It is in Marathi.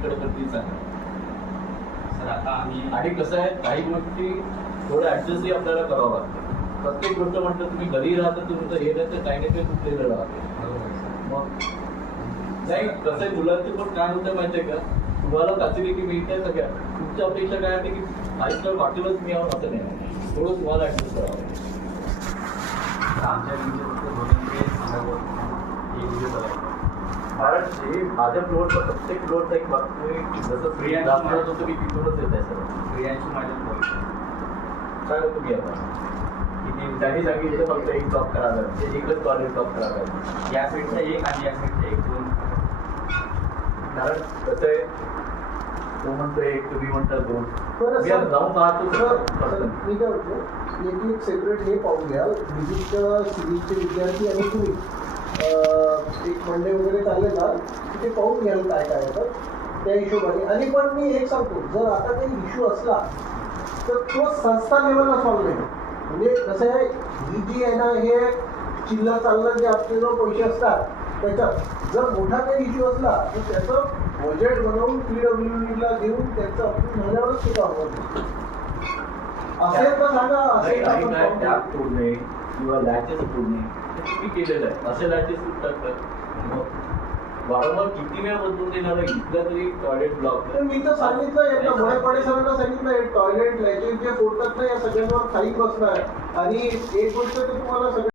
दुसरीकडे तर ती चांगली. सर आता आम्ही आणि कसं आहे काही गोष्टी थोडं ऍडजस्टही आपल्याला करावं लागतं. प्रत्येक गोष्ट म्हटलं तुम्ही घरी राहता तुमचं हे नाही तर काही नाही ते तुटलेलं राहते. मग नाही कसं आहे मुलांचं पण काय होतं माहितीये का, तुम्हाला फॅसिलिटी मिळते सगळ्या, तुमच्या अपेक्षा काय आहे की 5 स्टार हॉटेलच मिळावं असं नाही, थोडं तुम्हाला ऍडजस्ट करावं लागेल. आमच्या व्हिडिओ बघायचा. कारण हे माझ्या फ्लोअरचा प्रत्येक फ्लोअरचा एक भाग तुम्ही जसं फ्री दाखवत होतं की तिथूनच येत आहे सर. प्रियांशू माझ्या बोलतो काय होतं तुम्ही आता किती त्यांनी सांगितलं फक्त एक जॉब करायला, एकच टॉयलेट जॉब करायला. या साईडचा एक आणि या साईडचा एक, 2. कारण कसं आहे तो म्हणतो एक, तुम्ही म्हणता 2. बरं मी सर, आज जाऊन पाहतो सर, मी काय म्हणतो एक सेपरेट हे पाहून घ्या, विविध सिरीजचे विद्यार्थी आणि तुम्ही एक मंडे वगैरे चालले ना तिथे पाहून घ्याल काय काय होतं त्या हिशोबाने. आणि पण मी एक सांगतो, जर आता काही इश्यू असला तर तो संस्था लेवलला सॉल्व्ह नाही. म्हणजे कसं आहे, ही जी आहे ना हे चिल्लर चाललं जे आपल्याजवळ पैसे असतात त्याच्यात जर मोठा काही इश्यू असला तर त्याचं बजेट बनवून PWDला देऊन त्यांचं अप्रूव्ह झाल्यावरच ते काम होतं. असेल तर सांगा, असेल तर आपण काय पाहून घेऊ. टॅप तोडणे किंवा लॅचेस तोडणे हे तुम्ही केलेलं आहे. असे लॅचेस तुटतात तर मग वारंवार किती वेळा बदलून देणार आहे, इथलं तरी टॉयलेट ब्लॉक. तर मी तर सांगितलं एकदा भोळेपाडे सरांना सांगितलं टॉयलेट लॅचेस जे फोडतात ना या सगळ्यांवर फाईन बसणार. आणि एक गोष्ट तर तुम्हाला सगळं